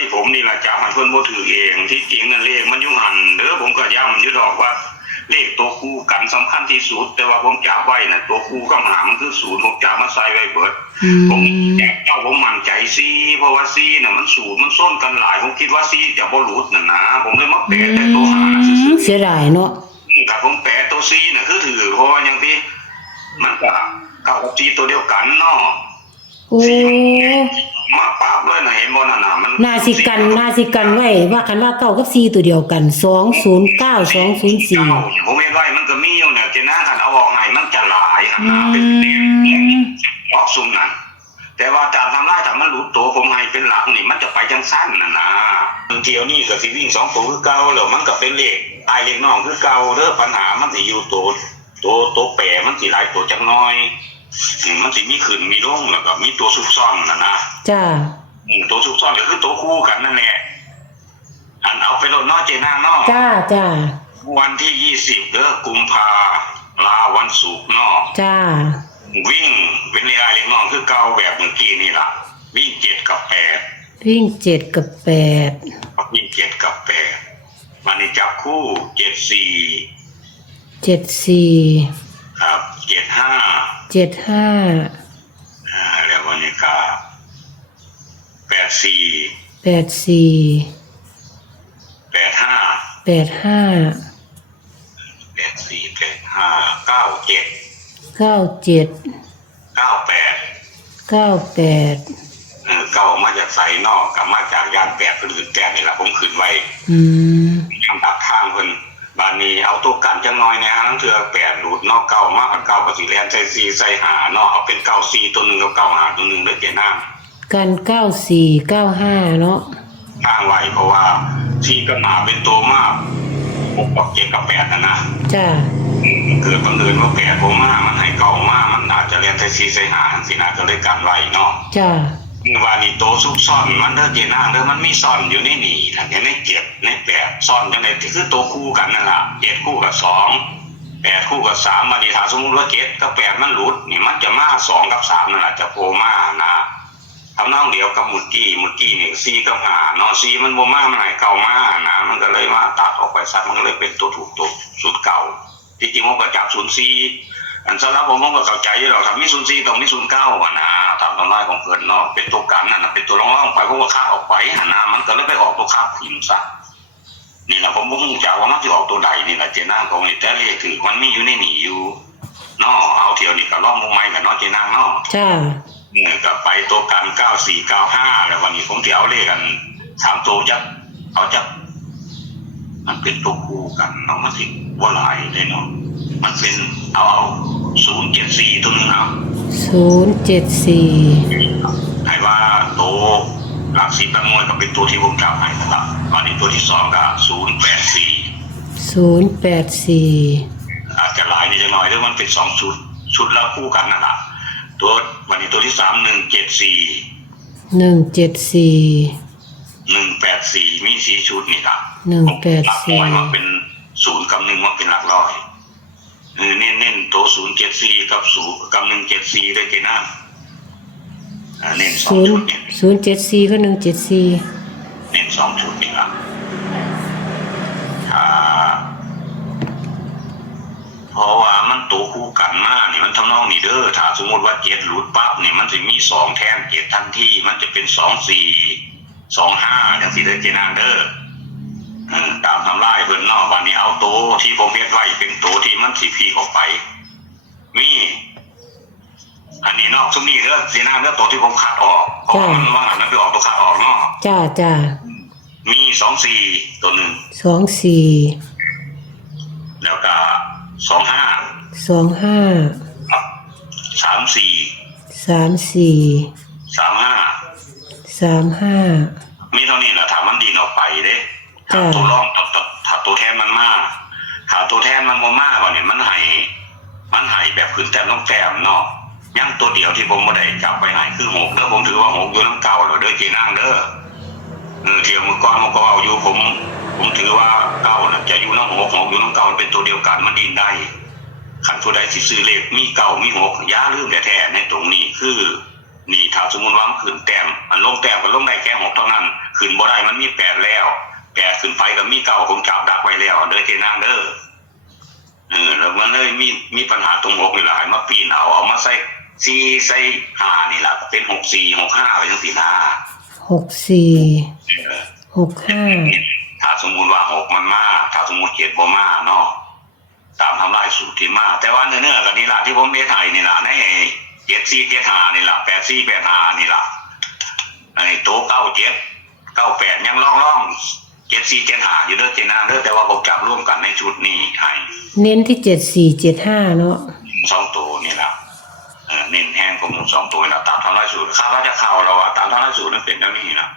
ที่ผมนี่แหละจับให้เพิ่นบ่ถือเองที่จริงนั่นเลขมันอยู่หันเด้อผมก็ย้ำอยู่ดอกว่าเลขตัวคู่กันสำคัญที่สุดแต่ว่าผมจับไว้น่ะตัวคู่กับหางคือศูนย์ผมจับมาใส่ไว้เบิดผมจับเจ้าผมมั่นใจซีเพราะว่าซีน่ะมันศูนย์มันส้นกันหลายผมคิดว่าซีจะบ่หลุดน่ะนะผมเลยมาแปะแต่ตัวหางซื่อเสียดายเนาะถ้าผมแปะตัวซีน่ะคือถือเพราะว่าอย่างที่มันก็เก้ากับซีตัวเดียวกันเนาะโอ้มาปราบเลยนะเห็นบ่นั่นน่ะมันนาสิกันไว้ว่ากันว่าเก้ากับ4ตัวเดียวกัน209 204ผมเห็นไว้มันก็มีอยู่เนี่ยเจน่าคันเอาออกให้มันจะหลายหั่นน่ะเป็นออกซุ่มนั่นแต่ว่าตามทำลายถ้ามันหลุดตัวผมให้เป็นหลักนี่มันจะไปจังสั้นน่ะนะเที่ยวนี้ก็สิวิ่ง2ตัวคือเก่าแล้วมันก็เป็นเลขตายเลขน้องคือเก่าเด้อปัญหามันสิอยู่ตัวแปรมันสิหลายตัวจังน้อยมันสิมีขึ้นมีลงแล้วก็มีตัวซุกซ่อนนะจ้าตัวซุกซ่อนก็คือตัวคู่กันนั่นแหละอันเอาไปโลดนอเจน่าเนาะจ้าวันที่20เด้อกุมภาลาวันศุกร์เนาะจ้าวิ่งเป็นเรื่องน้องคือเก่าแบบเมื่อกี้นี่ล่ะวิ่ง7กับ8วิ่ง7กับ8วิ่ง7กับ8วันนี้จับคู่74ครับ75แล้ววันนี้ก็84 เก้ามาจากไสนอกกับมาจากยานแปดคนอื่นแก่นี่แหละผมขึ้นไว้ยังดับทางเพิ่นบานนี้เอาตัวกันจังน้อยนะฮะทั้งเทือแปดหลุดนอกเก้ามากกับเก้ากับสีแลนใส่ซีใส่หานอกเอาเป็น94ตัวนึงกับ95ตัวนึงเด้อเจ้าน้ำกัน94 95เนาะทางไว้เพราะว่าที่ก็มาเป็นตัวมาก6กับ7กับ8นะจ้าเกิดบังเอิญว่าแปดผมมามันให้เก่ามากมันอาจจะเรียนไทยซีไซหาสินะก็เลยกันไว้เนาะจ้าว่านี่โตซุกซ่อนมันเด้อเจน่าเด้อมันมีซ่อนอยู่ในนี่นะใน7ใน8ซ่อนจังได๋คือตัวคู่กันนั่นล่ะ7คู่กับ2 8คู่กับ3วันนี้ถ้าสมมุติว่า7กับ8มันหลุดนี่มันจะมา2กับ3นั่นล่ะจะโผล่มานะทำนองเดียวกับมุดกี้นี่4กับ5เนาะ4มันบ่มามันให้เก่ามานะมันก็เลยมาตัดออกไปซะมันก็เลยเป็นตัวถูกตัวสุดเก่าที่จริงผมก็จับ04อันสำหรับผมก็เข้าใจอยู่แล้วถ้ามี04ต้องมี09อ่ะนะตามตำราของเพิ่นเนาะเป็นตัวกันนั่นน่ะเป็นตัวรองๆไปผมก็ค่าออกไปหั่นนะมันก็เลยไปออกตัวค่าพิมพ์ซะนี่ล่ะผมบ่รู้จักว่ามันสิออกตัวใดนี่ล่ะเจน่าของนี่แต่เลขถึงมันมีอยู่ในนี่อยู่เนาะเอาเที่ยวนี้ก็ลองลงใหม่กันเนาะเจน่าเนาะจ้าก็ไปตัวกัน9495แล้ววันนี้ผมสิเอาเลขกัน3ตัวจักเอาจักมันเป็นตัวคู่กันเนาะมันสิบ่หลายเลยเนาะมันเป็นเอา074ตัวนึงเอา074ให้ว่าโตหลัก10ตั้งหน่วยก็เป็นตัวที่ผมจับให้นะครับตอนนี้ตัวที่2ก็084อาจจะหลายนิดหน่อยด้วยมันเป็น2ชุดแล้วคู่กันนั่นล่ะตัววันนี้ตัวที่3 184มี4ชุดนี่ล่ะ184มันเป็น0กับ1มันเป็นหลักร้อยเน้นตัว074กับ0กับ174ด้วยกันนะเน้น2ชุดนี่074กับ174เน้น2ชุดนี่ล่ะเพราะว่ามันตัวคู่กันมานี่มันทำนองนี่เด้อถ้าสมมติว่า7หลุดปั๊บนี่มันจะมี2แทน7ทันทีมันจะเป็น24 25จังซี่เด้อเจน่าเด้อตามทำลายเพิ่นเนาะวันนี้เอาโตที่ผมเฮ็ดไว้เป็นโตที่มันสิพีออกไปมีอันนี้เนาะซุมนี้เด้อเจน่าเด้อโตที่ผมคัดออกเพราะมันว่ามันไปออกตัวคัดออกเนาะจ้ามี24ตัวนึง24แล้วก็25ครับ34มีเท่านี้แหละถ้ามันดีออกไปเด้ถ้าตัวร่องถ้าตัวแทนมันมาถ้าตัวแทนมันบ่มาบ่เนี่ยมันให้แบบขึ้นแต้มต้องแต้มเนาะยังตัวเดียวที่ผมบ่ได้จับไปให้คือ6เด้อผมถือว่า6อยู่นำเก่าแล้วเด้อเจนางเด้อเที่ยวมื้อก่อนมันก็เอาอยู่ผมถือว่าเก่าน่ะจะอยู่นำ6อยู่นำเก่าเป็นตัวเดียวกันมันดินได้คันผู้ใดสิซื้อเลขมีเก่ามี6อย่าลืมแท้ๆในตรงนี้คือนี่ถ้าสมมุติว่ามันขึ้นแต้มมันลงแต้มก็ลงได้แค่6เท่านั้น ขึ้นบ่ได้มันมีแปดแล้วแปดขึ้นไปก็มีเก้าผมจับดักไว้แล้วเด้อเจนางเด้อแล้วมันเลยมีปัญหาตรงหกนี่แหละมาปีนเอามาใส่สี่ใส่ห้านี่แหละเป็น64 65ไปจังสี่นะ 64 65ถ้าสมมุติว่าหกมันมาถ้าสมมุติเจ็ดบ่มาเนาะตามทำลายสูตรที่มาแต่ว่าเนื้อกันนี่แหละที่ผมเมทไทยนี่แหละใน74 75นี่แหละ84 85นี่แหละไอ้โต97 98ยังล่อง74 75อยู่เด้อเจนาเด้อแต่ว่าผมจับร่วมกันในชุดนี้ให้ เน้นที่7475เนาะ2ตัวนี่แหละเน้นแห้งผม2ตัวนะตามทำลายสูตรข้าก็จะเข้าแล้วว่าตามทำลายสูตรมันเป็นแบบนี้นะ